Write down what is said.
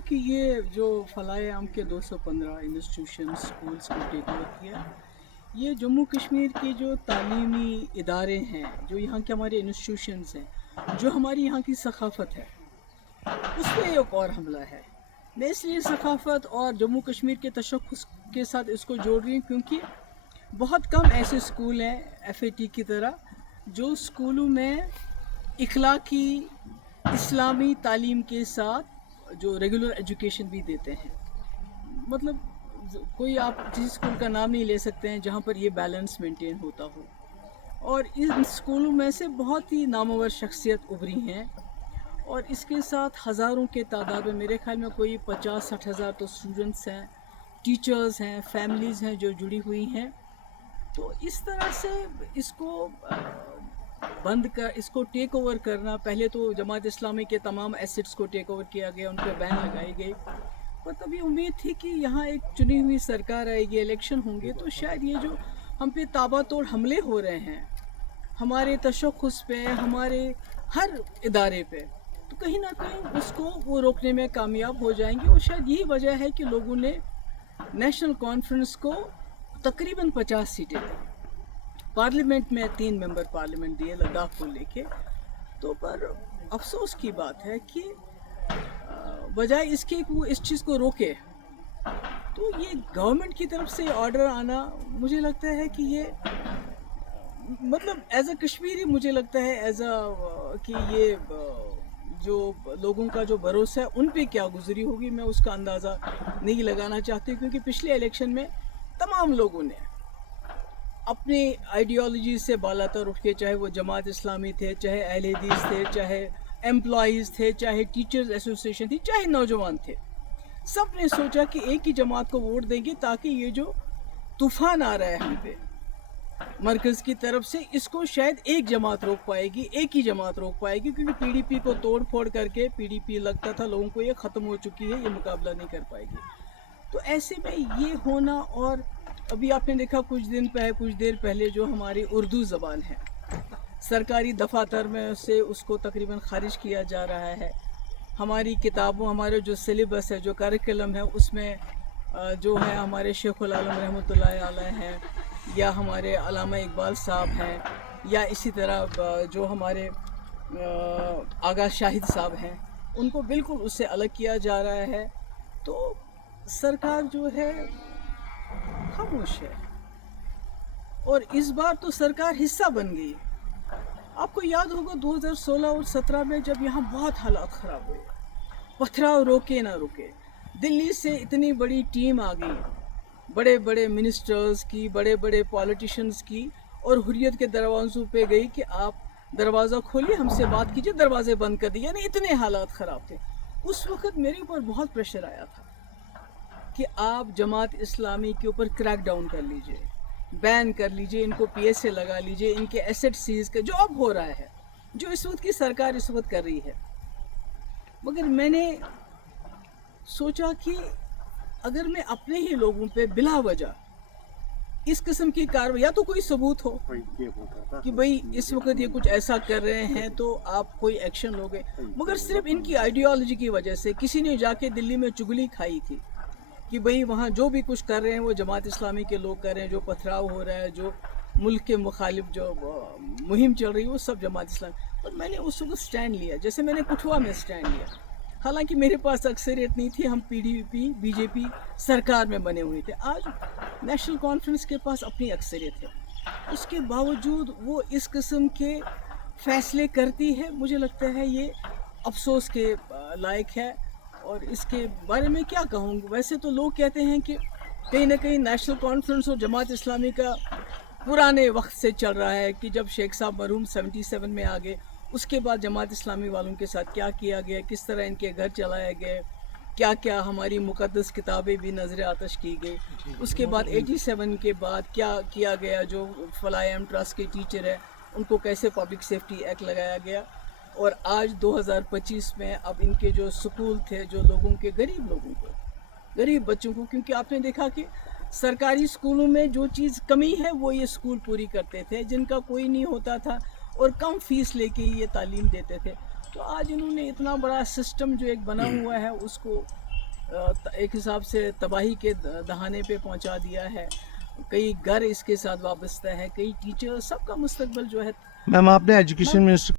कि ये जो फलाए आम के 215 इंस्टीट्यूशन स्कूल्स को टेक ओवर किया, ये जम्मू कश्मीर के जो तालीमी इदारे हैं, जो यहाँ के हमारे इंस्टीट्यूशंस हैं, जो हमारी यहाँ की सकाफ़त है, उस पर एक और हमला है। मैं इसलिए सकाफ़त और जम्मू कश्मीर के तशख़्ख़ुस के साथ इसको जोड़ रही हूँ क्योंकि बहुत कम ऐसे स्कूल हैं FAT की तरह जो स्कूलों में इखलाकी इस्लामी तालीम के साथ जो रेगुलर एजुकेशन भी देते हैं। मतलब कोई आप किसी स्कूल का नाम नहीं ले सकते हैं जहाँ पर ये बैलेंस मेंटेन होता हो। और इन स्कूलों में से बहुत ही नामवर शख्सियत उभरी हैं और इसके साथ हज़ारों के तादाद में, मेरे ख्याल में कोई 50-60 हज़ार तो स्टूडेंट्स हैं, टीचर्स हैं, फैमिलीज़ हैं जो जुड़ी हुई हैं। तो इस तरह से इसको इसको टेक ओवर करना, पहले तो जमात इस्लामी के तमाम एसेट्स को टेक ओवर किया गया, उन पर बैन लगाई गई। पर तभी उम्मीद थी कि यहाँ एक चुनी हुई सरकार आएगी, इलेक्शन होंगे, तो शायद ये जो हम पे ताबड़तोड़ हमले हो रहे हैं हमारे तशख़्ख़ुस पे, हमारे हर इदारे पे, तो कहीं ना कहीं उसको वो रोकने में कामयाब हो जाएंगे। और शायद यही वजह है कि लोगों ने नेशनल कॉन्फ्रेंस को तकरीबन 50 सीटें दी। पार्लियामेंट में 3 मेंबर पार्लियामेंट दिए लद्दाख को लेके। तो पर अफसोस की बात है कि बजाय इसके कि वो इस चीज़ को रोके, तो ये गवर्नमेंट की तरफ से ऑर्डर आना, मुझे लगता है कि ये मतलब एज अ कश्मीरी मुझे लगता है कि ये जो लोगों का जो भरोसा है उन पे क्या गुजरी होगी, मैं उसका अंदाज़ा नहीं लगाना चाहती। क्योंकि पिछले इलेक्शन में तमाम लोगों ने अपनी आइडियोलॉजी से बालातर उठ के, चाहे वो जमात इस्लामी थे, चाहे अहले हदीस थे, चाहे एम्प्लॉइज़ थे, चाहे टीचर्स एसोसिएशन थी, चाहे नौजवान थे, सब ने सोचा कि एक ही जमात को वोट देंगे ताकि ये जो तूफ़ान आ रहा है हम पे मरकज़ की तरफ से, इसको शायद एक जमात रोक पाएगी, एक ही जमात रोक पाएगी। क्योंकि PDP को तोड़ फोड़ करके PDP लगता था लोगों को ये ख़त्म हो चुकी है, ये मुकाबला नहीं कर पाएगी। तो ऐसे में ये होना, और अभी आपने देखा कुछ देर पहले जो हमारी उर्दू ज़बान है, सरकारी दफातर में से उसको तकरीबन ख़ारिज किया जा रहा है। हमारी किताबों, हमारे जो सिलेबस है, जो करिकुलम है, उसमें जो है हमारे शेखुल आलम रहमतुल्लाहि अलैह हैं, या हमारे अल्लामा इकबाल साहब हैं, या इसी तरह जो हमारे आगा शाहिद साहब हैं, उनको बिल्कुल उससे अलग किया जा रहा है। तो सरकार जो है खामोश है, और इस बार तो सरकार हिस्सा बन गई। आपको याद होगा 2016 और 17 में जब यहाँ बहुत हालात ख़राब हुए, पथराव रोके ना रुके, दिल्ली से इतनी बड़ी टीम आ गई, बड़े बड़े मिनिस्टर्स की, बड़े बड़े पॉलिटिशियंस की, और हुर्रियत के दरवाज़ों पे गई कि आप दरवाज़ा खोलिए, हमसे बात कीजिए, दरवाजे बंद कर दिए। यानी इतने हालात ख़राब थे। उस वक़्त मेरे ऊपर बहुत प्रेशर आया था कि आप जमात इस्लामी के ऊपर क्रैक डाउन कर लीजिए, बैन कर लीजिए, इनको PSA लगा लीजिए, इनके एसेट सीज कर, जो अब हो रहा है, जो इस वक्त की सरकार इस वक्त कर रही है। मगर मैंने सोचा कि अगर मैं अपने ही लोगों पे बिला वजह इस किस्म की कार्रवाई, या तो कोई सबूत हो कि भाई इस वक्त ये कुछ ऐसा कर रहे हैं तो आप कोई एक्शन लोगे, मगर सिर्फ इनकी आइडियोलॉजी की वजह से किसी ने जाके दिल्ली में चुगली खाई थी कि भाई वहाँ जो भी कुछ कर रहे हैं वो जमात इस्लामी के लोग कर रहे हैं, जो पथराव हो रहा है, जो मुल्क के मुखालिफ जो मुहिम चल रही है, वो सब जमात इस्लामी। और मैंने उस वक्त स्टैंड लिया, जैसे मैंने कठुआ में स्टैंड लिया। हालांकि मेरे पास अक्सरियत नहीं थी, हम PDP BJP सरकार में बने हुए थे। आज नेशनल कॉन्फ्रेंस के पास अपनी अक्सरियत है, उसके बावजूद वो इस किस्म के फैसले करती है। मुझे लगता है ये अफसोस के लायक है। और इसके बारे में क्या कहूँगी, वैसे तो लोग कहते हैं कि कहीं ना कहीं नेशनल कॉन्फ्रेंस और जमात इस्लामी का पुराने वक्त से चल रहा है, कि जब शेख साहब मरहूम 77 में आ गए, उसके बाद जमात इस्लामी वालों के साथ क्या किया गया, किस तरह इनके घर चलाए गए, क्या क्या हमारी मुक़द्दस किताबें भी नज़र आतश की गई। उसके बाद 87 के बाद क्या किया गया, जो फलाए आम ट्रस्ट के टीचर है उनको कैसे पब्लिक सेफ्टी एक्ट लगाया गया। और आज 2025 में अब इनके जो स्कूल थे, जो लोगों के गरीब लोगों को, गरीब बच्चों को, क्योंकि आपने देखा कि सरकारी स्कूलों में जो चीज़ कमी है वो ये स्कूल पूरी करते थे, जिनका कोई नहीं होता था, और कम फीस लेके ये तालीम देते थे। तो आज इन्होंने इतना बड़ा सिस्टम जो एक बना हुआ है उसको ایک حساب سے تباہی کے دہانے پہ پہنچا دیا ہے. کئی گھر اس کے ساتھ وابستہ ہے, کئی ٹیچر, سب کا مستقبل جو ہے. میم آپ نے ایجوکیشن منسٹر